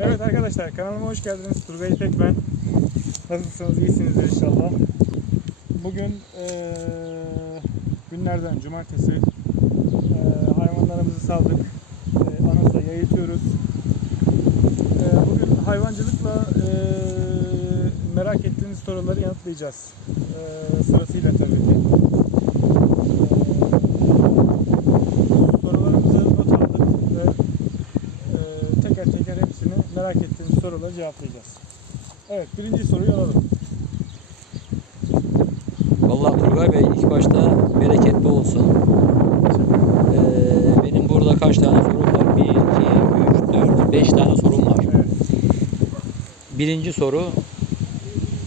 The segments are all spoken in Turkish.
Evet arkadaşlar kanalıma hoş geldiniz. Turgay İpek ben. Nasılsınız? İyisinizdir inşallah. Bugün eee, günlerden cumartesi eee, hayvanlarımızı saldık. Eee Anas'ta yayıtıyoruz. Eee, bugün hayvancılıkla eee, merak ettiğiniz soruları yanıtlayacağız. Eee, sırasıyla tabii ki. Soruları cevaplayacağız. Evet birinci soruyu alalım. Vallahi Turgay Bey ilk başta bereketli olsun. Ee, benim burada kaç tane sorum var? 1, 2, 3, 4, 5 tane sorum var. Evet. Birinci soru.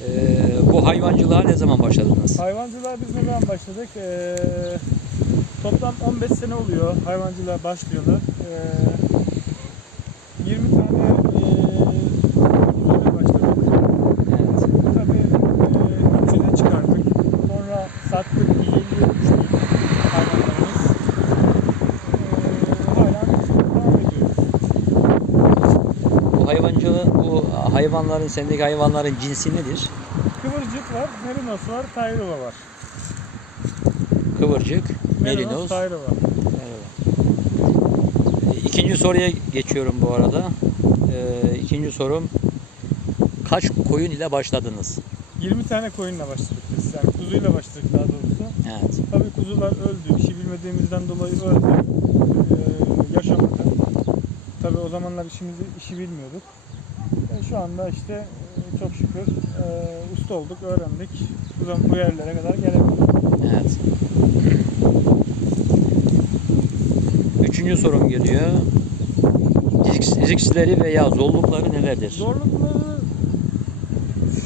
ee, bu hayvancılığa ne zaman başladınız? Hayvancılığa biz ne zaman başladık? Ee, toplam 15 sene oluyor hayvancılığa başlıyorlar. Ee, 20 tane ee, başladık. Evet. Tabii ee, üçüne çıkarttık. Sonra sattık, iyiye düştük hayvanlarımız. Ee, hala devam ediyoruz. Bu hayvancılığı, bu hayvanların, sendeki hayvanların cinsi nedir? Kıvırcık var, merinos var, tayrova var. Kıvırcık, merinos. tayrova. Evet. İkinci soruya geçiyorum bu arada. Ee, ikinci sorum. Kaç koyun ile başladınız? 20 tane koyunla başladık biz. Yani kuzuyla başladık daha doğrusu. Evet. Tabii kuzular öldü. İşi bilmediğimizden dolayı öldü. Ee, yaşamadı. Tabii o zamanlar işimizi işi bilmiyorduk. E, şu anda işte e, çok şükür e, usta olduk, öğrendik. Bu, zaman, bu yerlere kadar gelebildik. Evet. Üçüncü sorum geliyor. Risk- Riskleri veya zorlukları nelerdir? Zorlukları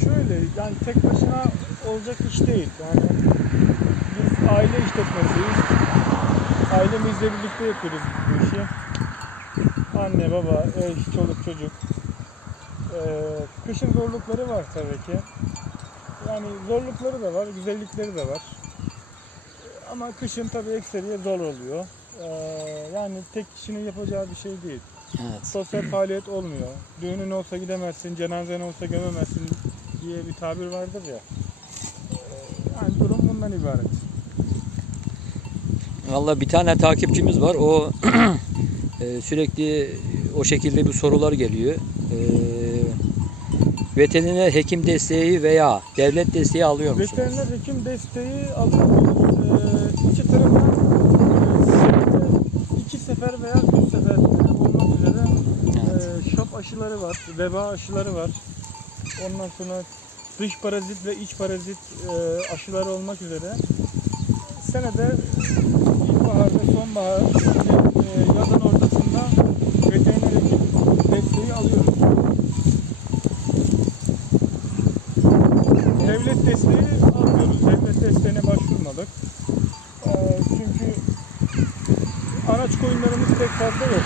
şöyle yani tek başına olacak iş değil. Yani biz aile işletmesiyiz. Ailemizle birlikte yapıyoruz bu işi. Anne, baba, eş, çoluk, çocuk. Ee, kışın zorlukları var tabii ki. Yani zorlukları da var, güzellikleri de var. Ama kışın tabii ekseriye zor oluyor. Ee, yani tek kişinin yapacağı bir şey değil Evet. sosyal faaliyet olmuyor. Düğünün olsa gidemezsin, cenazen olsa gömemezsin diye bir tabir vardır ya. Ee, Yani durum bundan ibaret. Vallahi bir tane takipçimiz var. O e, sürekli o şekilde bir sorular geliyor. E, veteriner hekim desteği veya devlet desteği alıyor musunuz? Veteriner hekim desteği alıyoruz. Ee, iki taraftan e, iki sefer veya üç sefer olmak üzere Evet. e, şap aşıları var, veba aşıları var. Ondan sonra dış parazit ve iç parazit e, aşıları olmak üzere senede ilkbaharda, sonbahar, araç koyunlarımız pek fazla yok.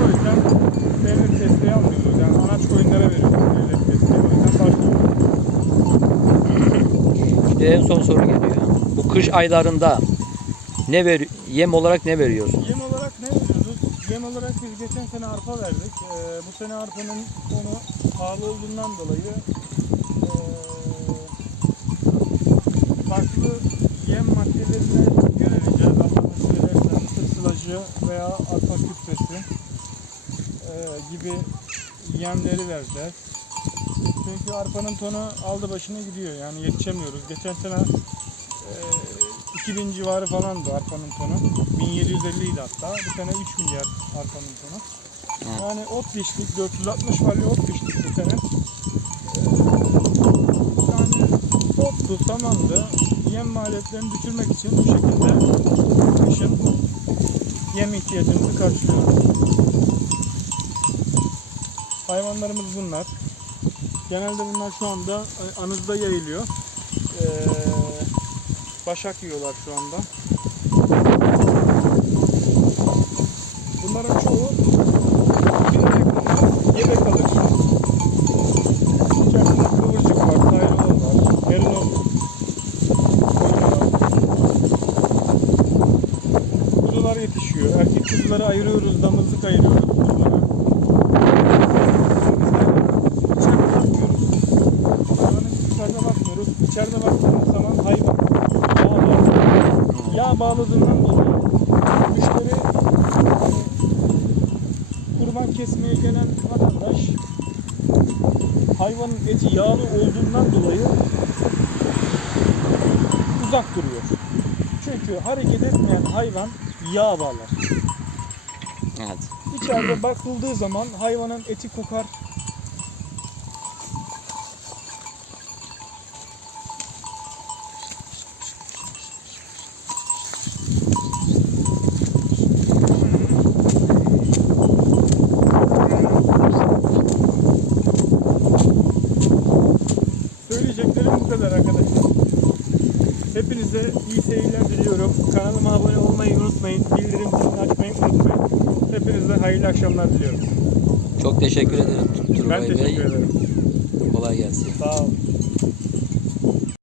O yüzden devlet desteği almıyoruz. Yani araç koyunlara veriyoruz devlet desteği. O yüzden başvurmadık. Şimdi en son soru geliyor. Bu kış aylarında ne ver yem olarak ne veriyorsun? Yem olarak ne veriyoruz? Yem olarak biz geçen sene arpa verdik. Ee, bu sene arpanın sonu pahalı olduğundan dolayı ee, farklı yem maddelerine veya arpa kütlesi ee, gibi yemleri vereceğiz. Çünkü arpanın tonu aldı başına gidiyor. Yani yetişemiyoruz. Geçen sene ee, 2000 civarı falandı arpanın tonu. 1750 idi hatta. Bu sene 3 milyar arpanın tonu. Yani ot biçtik. 460 valya ot biçtik bu sene. Ee, yani ottu, samandı. Yem maliyetlerini düşürmek için bu şekilde kışın yem ihtiyacımızı karşılıyoruz. Hayvanlarımız bunlar. Genelde bunlar şu anda e, anızda yayılıyor. Ee, başak yiyorlar şu anda. Bunların çoğu bir gebe Bunları ayırıyoruz, damızlık ayırıyoruz. İçeride bakmıyoruz. Hayvanın dışarıda. İçeride baktığımız zaman hayvan yağ bağlı. Bağladığından dolayı müşteri hani kurban kesmeye gelen vatandaş hayvanın eti yağlı olduğundan dolayı uzak duruyor. Çünkü hareket etmeyen hayvan yağ bağlar. Evet. İçeride bakıldığı zaman hayvanın eti kokar. Söyleyeceklerim bu kadar arkadaşlar. Hepinize iyi seyirler diliyorum. Kanalıma abone olmayı unutmayın. Bildirim. Hepinize hayırlı akşamlar diliyorum. Çok teşekkür ederim Ben Turgay Bey. teşekkür ederim. Kolay gelsin. Sağ olun.